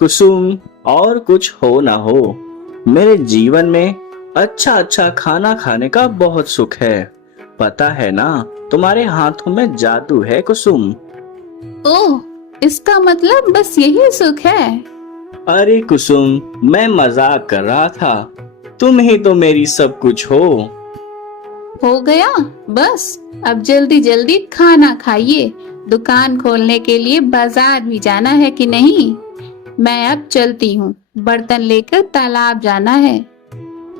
कुसुम, और कुछ हो ना हो, मेरे जीवन में अच्छा अच्छा खाना खाने का बहुत सुख है। पता है ना, तुम्हारे हाथों में जादू है कुसुम। ओह, इसका मतलब बस यही सुख है। अरे कुसुम, मैं मजाक कर रहा था। तुम ही तो मेरी सब कुछ हो। हो गया, बस अब जल्दी जल्दी खाना खाइए। दुकान खोलने के लिए बाजार भी जाना है कि नहीं? मैं अब चलती हूँ, बर्तन लेकर तालाब जाना है।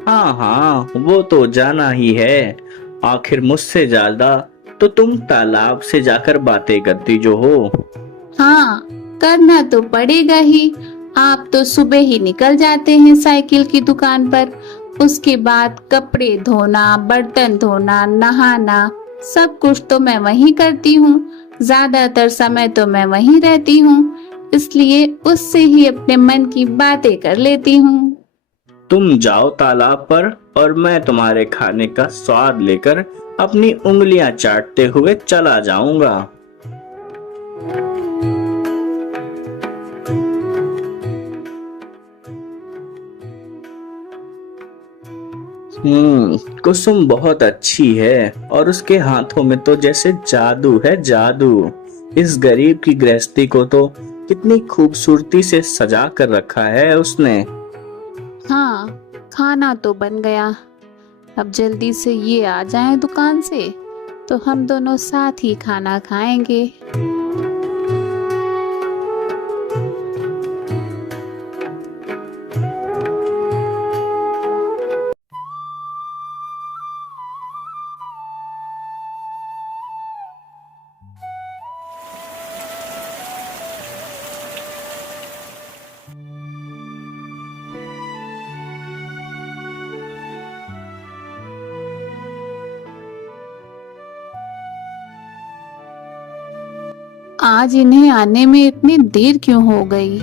हाँ हाँ, वो तो जाना ही है। आखिर मुझसे ज्यादा तो तुम तालाब से जाकर बातें करती जो हो। हाँ, करना तो पड़ेगा ही। आप तो सुबह ही निकल जाते हैं साइकिल की दुकान पर। उसके बाद कपड़े धोना, बर्तन धोना, नहाना, सब कुछ तो मैं वहीं करती हूँ। ज्यादातर समय तो मैं वहीं रहती हूँ, इसलिए उससे ही अपने मन की बातें कर लेती हूँ। तुम जाओ तालाब पर, और मैं तुम्हारे खाने का स्वाद लेकर अपनी उंगलियां चाटते हुए चला जाऊंगा। कुसुम बहुत अच्छी है, और उसके हाथों में तो जैसे जादू है जादू। इस गरीब की गृहस्थी को तो कितनी खूबसूरती से सजा कर रखा है उसने। हाँ, खाना तो बन गया। अब जल्दी से ये आ जाएं दुकान से, तो हम दोनों साथ ही खाना खाएंगे। आज इन्हें आने में इतनी देर क्यों हो गई?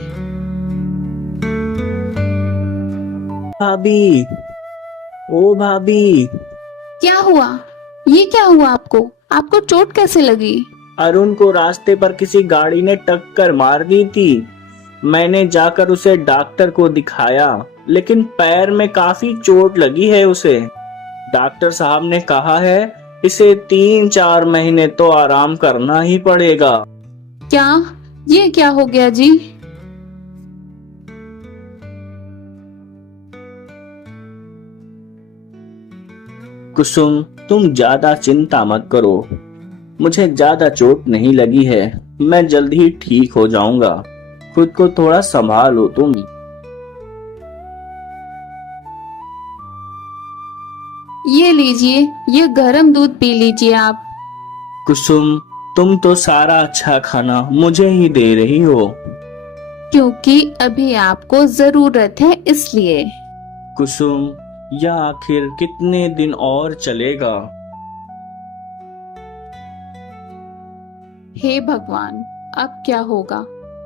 भाभी, ओ भाभी। क्या हुआ? ये क्या हुआ आपको? आपको चोट कैसे लगी? अरुण को रास्ते पर किसी गाड़ी ने टक्कर मार दी थी। मैंने जाकर उसे डॉक्टर को दिखाया, लेकिन पैर में काफी चोट लगी है उसे। डॉक्टर साहब ने कहा है इसे 3-4 महीने तो आराम करना ही पड़ेगा। क्या? ये क्या हो गया जी? कुसुम, तुम ज्यादा चिंता मत करो। मुझे ज्यादा चोट नहीं लगी है। मैं जल्द ही ठीक हो जाऊंगा। खुद को थोड़ा संभालो तुम। ये लीजिए, ये गर्म दूध पी लीजिए आप। कुसुम, तुम तो सारा अच्छा खाना मुझे ही दे रही हो। क्योंकि अभी आपको जरूरत है, इसलिए। कुसुम, यह आखिर कितने दिन और चलेगा? हे भगवान, अब क्या होगा?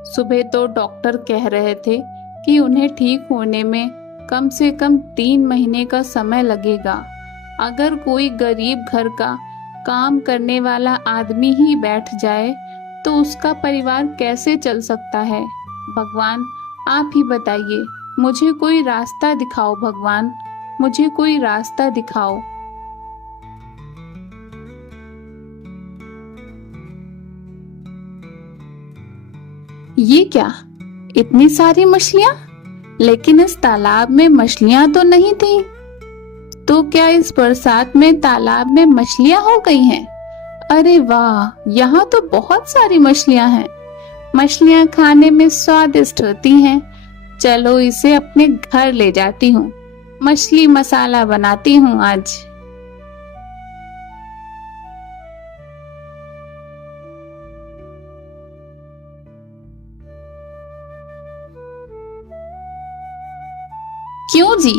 सुबह तो डॉक्टर कह रहे थे कि उन्हें ठीक होने में कम से कम 3 महीने का समय लगेगा। अगर कोई गरीब घर का काम करने वाला आदमी ही बैठ जाए तो उसका परिवार कैसे चल सकता है? भगवान, आप ही बताइए। मुझे कोई रास्ता दिखाओ भगवान, मुझे कोई रास्ता दिखाओ। ये क्या? इतनी सारी मछलियां? लेकिन इस तालाब में मछलियां तो नहीं थी। तो क्या इस बरसात में तालाब में मछलियां हो गई हैं? अरे वाह, यहाँ तो बहुत सारी मछलियां हैं। मछलियां खाने में स्वादिष्ट होती हैं। चलो इसे अपने घर ले जाती हूँ। मछली मसाला बनाती हूँ आज। क्यों जी,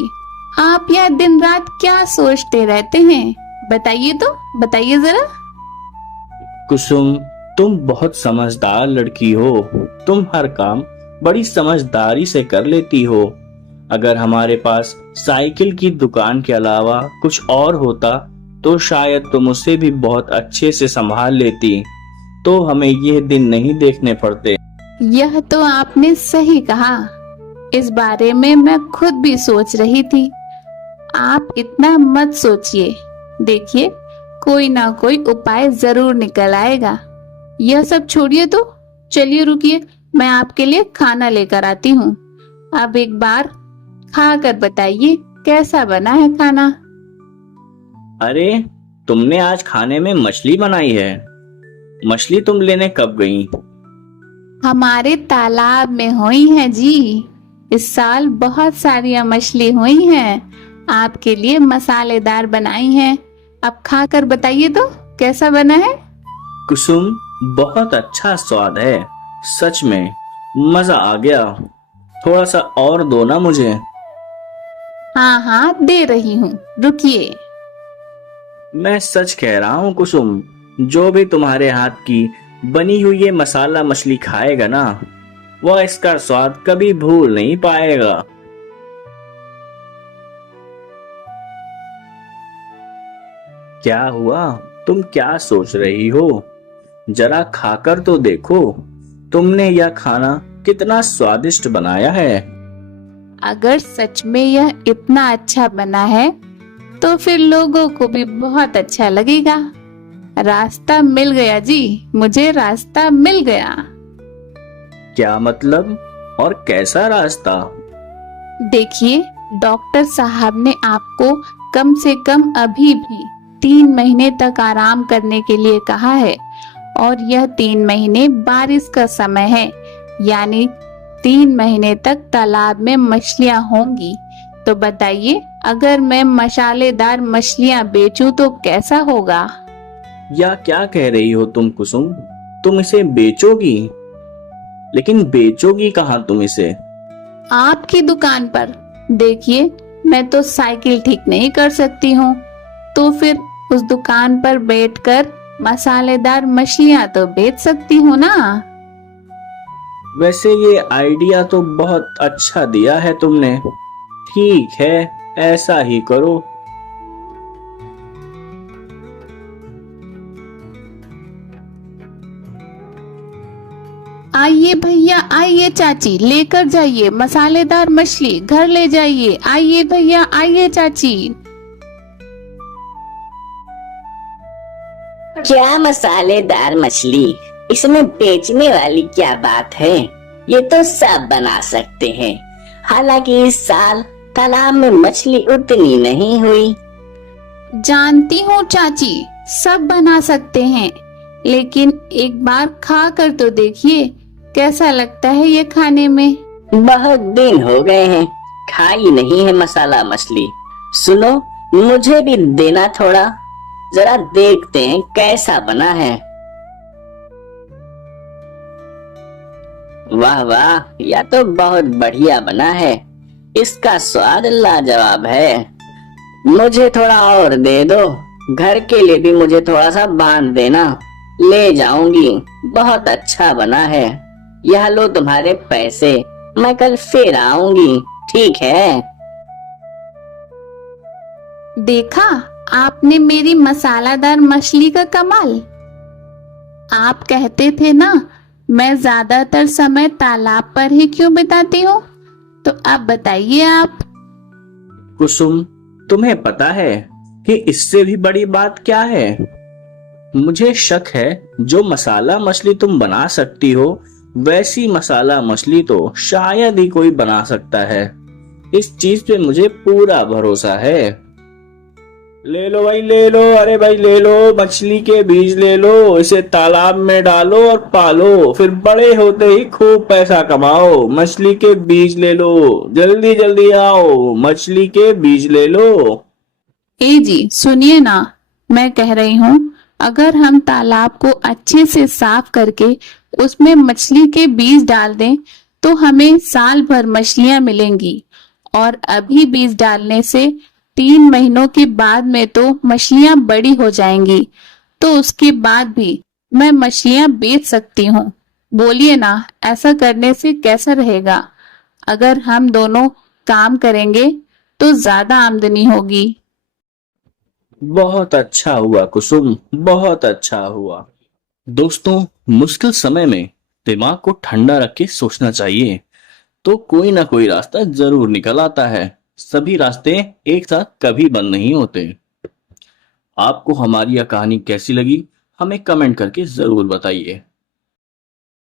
आप यह दिन रात क्या सोचते रहते हैं? बताइए तो, बताइए जरा। कुसुम, तुम बहुत समझदार लड़की हो। तुम हर काम बड़ी समझदारी से कर लेती हो। अगर हमारे पास साइकिल की दुकान के अलावा कुछ और होता तो शायद तुम उसे भी बहुत अच्छे से संभाल लेती, तो हमें ये दिन नहीं देखने पड़ते। यह तो आपने सही कहा। इस बारे में मैं खुद भी सोच रही थी। आप इतना मत सोचिए, देखिए कोई ना कोई उपाय जरूर निकल आएगा। यह सब छोड़िए, तो चलिए रुकिए, मैं आपके लिए खाना लेकर आती हूँ। अब एक बार खा कर बताइए कैसा बना है खाना। अरे, तुमने आज खाने में मछली बनाई है? मछली तुम लेने कब गई? हमारे तालाब में हुई है जी। इस साल बहुत सारी मछली हुई हैं। आपके लिए मसालेदार बनाई हैं। अब खा कर बताइए तो कैसा बना है। कुसुम, बहुत अच्छा स्वाद है, सच में मजा आ गया। थोड़ा सा और दो ना मुझे। हाँ हाँ, दे रही हूँ, रुकिए। मैं सच कह रहा हूँ कुसुम, जो भी तुम्हारे हाथ की बनी हुई ये मसाला मछली खाएगा ना, वह इसका स्वाद कभी भूल नहीं पाएगा। क्या हुआ? तुम क्या सोच रही हो? जरा खाकर तो देखो, तुमने यह खाना कितना स्वादिष्ट बनाया है। अगर सच में यह इतना अच्छा बना है तो फिर लोगों को भी बहुत अच्छा लगेगा। रास्ता मिल गया जी, मुझे रास्ता मिल गया। क्या मतलब? और कैसा रास्ता? देखिए, डॉक्टर साहब ने आपको कम से कम अभी भी 3 महीने तक आराम करने के लिए कहा है। और यह 3 महीने बारिश का समय है, यानी 3 महीने तक तालाब में मछलियां होंगी। तो बताइए, अगर मैं मसालेदार मछलियां बेचूं तो कैसा होगा। या क्या कह रही हो तुम कुसुम? तुम इसे बेचोगी? लेकिन बेचोगी कहाँ तुम इसे? आपकी दुकान पर। देखिए, मैं तो साइकिल ठीक नहीं कर सकती हूँ, तो फिर उस दुकान पर बैठकर मसालेदार मछलियां तो बेच सकती हूँ ना। वैसे ये आइडिया तो बहुत अच्छा दिया है तुमने। ठीक है, ऐसा ही करो। आइए भैया, आइए चाची, लेकर जाइए मसालेदार मछली, घर ले जाइए। आइए भैया, आइए चाची। क्या मसालेदार मछली? इसमें बेचने वाली क्या बात है? ये तो सब बना सकते हैं। हालांकि इस साल तालाब में मछली उतनी नहीं हुई। जानती हूँ चाची, सब बना सकते हैं, लेकिन एक बार खा कर तो देखिए कैसा लगता है ये खाने में। बहुत दिन हो गए हैं, खाई नहीं है मसाला मछली। सुनो, मुझे भी देना थोड़ा, जरा देखते हैं कैसा बना है। वाह वाह, यह तो बहुत बढ़िया बना है। इसका स्वाद लाजवाब है। मुझे थोड़ा और दे दो। घर के लिए भी मुझे थोड़ा सा बांध देना, ले जाऊंगी। बहुत अच्छा बना है। यह लो तुम्हारे पैसे, मैं कल फिर आऊंगी, ठीक है? देखा आपने मेरी मसालादार मछली का कमाल। आप कहते थे ना, मैं ज्यादातर समय तालाब पर ही क्यों बिताती हूँ, तो अब बताइए आप। कुसुम, तुम्हें पता है कि इससे भी बड़ी बात क्या है? मुझे शक है, जो मसाला मछली तुम बना सकती हो, वैसी मसाला मछली तो शायद ही कोई बना सकता है। इस चीज पे मुझे पूरा भरोसा है। ले लो भाई, ले लो। अरे भाई, ले लो, मछली के बीज ले लो। इसे तालाब में डालो और पालो, फिर बड़े होते ही खूब पैसा कमाओ। मछली के बीज ले लो, जल्दी जल्दी आओ, मछली के बीज ले लो। ए जी सुनिए ना, मैं कह रही हूँ, अगर हम तालाब को अच्छे से साफ करके उसमें मछली के बीज डाल दें तो हमें साल भर मछलियां मिलेंगी। और अभी बीज डालने से 3 महीनों के बाद में तो मछलियां बड़ी हो जाएंगी, तो उसके बाद भी मैं मछलियां बेच सकती हूँ। बोलिए ना, ऐसा करने से कैसा रहेगा। अगर हम दोनों काम करेंगे तो ज्यादा आमदनी होगी। बहुत अच्छा हुआ कुसुम, बहुत अच्छा हुआ। दोस्तों, मुश्किल समय में दिमाग को ठंडा रख के सोचना चाहिए, तो कोई ना कोई रास्ता जरूर निकल आता है। सभी रास्ते एक साथ कभी बंद नहीं होते। आपको हमारी यह कहानी कैसी लगी, हमें कमेंट करके जरूर बताइए।